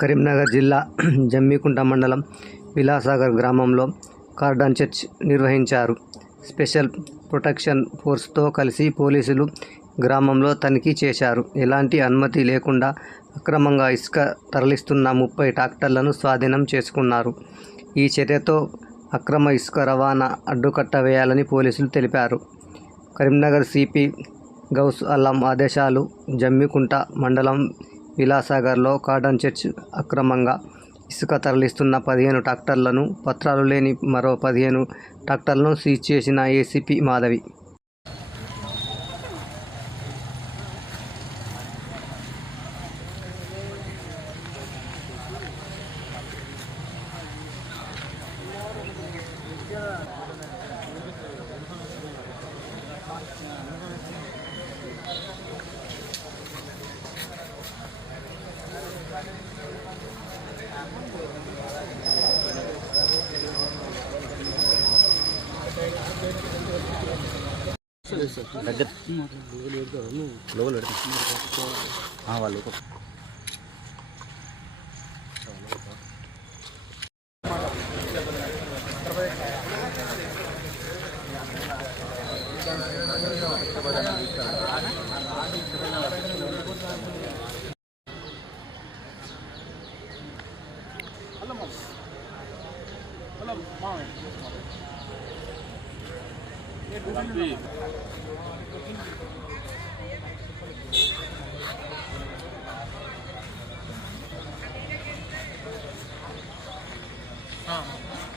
కరీంనగర్ జిల్లా జమ్మికుంట మండలం విలాసాగర్ గ్రామంలో కార్డన్ చర్చ్ నిర్వహించారు. స్పెషల్ ప్రొటెక్షన్ ఫోర్స్తో కలిసి పోలీసులు గ్రామంలో తనిఖీ చేశారు. ఎలాంటి అనుమతి లేకుండా అక్రమంగా ఇసుక తరలిస్తున్న 30 ట్రాక్టర్లను స్వాధీనం చేసుకున్నారు. ఈ చర్యతో అక్రమ ఇసుక రవాణా అడ్డుకట్ట వేయాలని పోలీసులు తెలిపారు. కరీంనగర్ సిపి గౌస్ అల్లం ఆదేశాలు. జమ్మికుంట మండలం విలాసాగర్లో కార్డన్ చర్చ్ అక్రమంగా ఇసుక తరలిస్తున్న 15 ట్రాక్టర్లను, పత్రాలు లేని మరో 15 ట్రాక్టర్లను సీజ్ చేసిన ఏసీపీ మాధవి. దగ్గర లోపల వాళ్ళు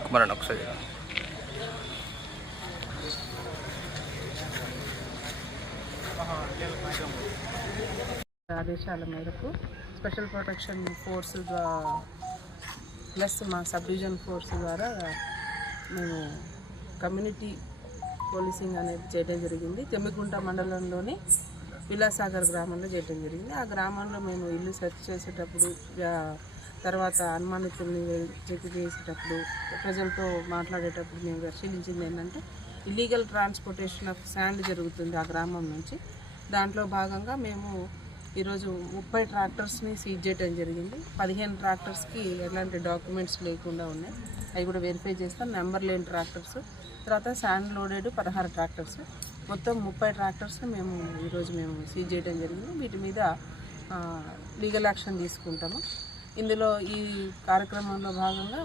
కుమారన్ ఒకసారి ఆదేశాల మేరకు స్పెషల్ ప్రొటెక్షన్ ఫోర్స్ ప్లస్ మా సబ్ డివిజన్ ఫోర్స్ ద్వారా మేము కమ్యూనిటీ పోలీసింగ్ అనేది చేయడం జరిగింది. జమ్మికుంట మండలంలోని విలాసాగర్ గ్రామంలో చేయడం జరిగింది. ఆ గ్రామంలో మేము ఇల్లు సెర్చ్ చేసేటప్పుడు, తర్వాత అనుమానితుల్ని చెక్ చేసేటప్పుడు, ప్రజలతో మాట్లాడేటప్పుడు మేము పరిశీలించింది ఏంటంటే ఇల్లీగల్ ట్రాన్స్పోర్టేషన్ ఆఫ్ శాండ్ జరుగుతుంది ఆ గ్రామం నుంచి. దాంట్లో భాగంగా మేము ఈరోజు 30 ట్రాక్టర్స్ని సీజ్ చేయడం జరిగింది. 15 ట్రాక్టర్స్కి ఎలాంటి డాక్యుమెంట్స్ లేకుండా ఉన్నాయి, అవి కూడా వెరిఫై చేస్తాం. నెంబర్ లేని ట్రాక్టర్స్, తర్వాత శాండ్ లోడెడ్ 16 ట్రాక్టర్స్, మొత్తం 30 ట్రాక్టర్స్ని ఈరోజు మేము సీజ్ చేయడం జరిగింది. వీటి మీద లీగల్ యాక్షన్ తీసుకుంటాము. ఇందులో ఈ కార్యక్రమంలో భాగంగా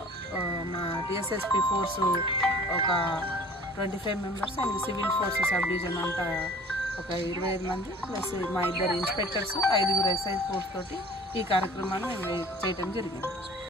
మా టీఎస్ఎస్పీ ఫోర్సు ఒక 25 members and civil force sub division అంతా ఒక 25 మంది ప్లస్ మా 2 ఇన్స్పెక్టర్స్, 5 SI ఫోర్స్ తోటి ఈ కార్యక్రమాన్ని మేము చేయడం జరిగింది.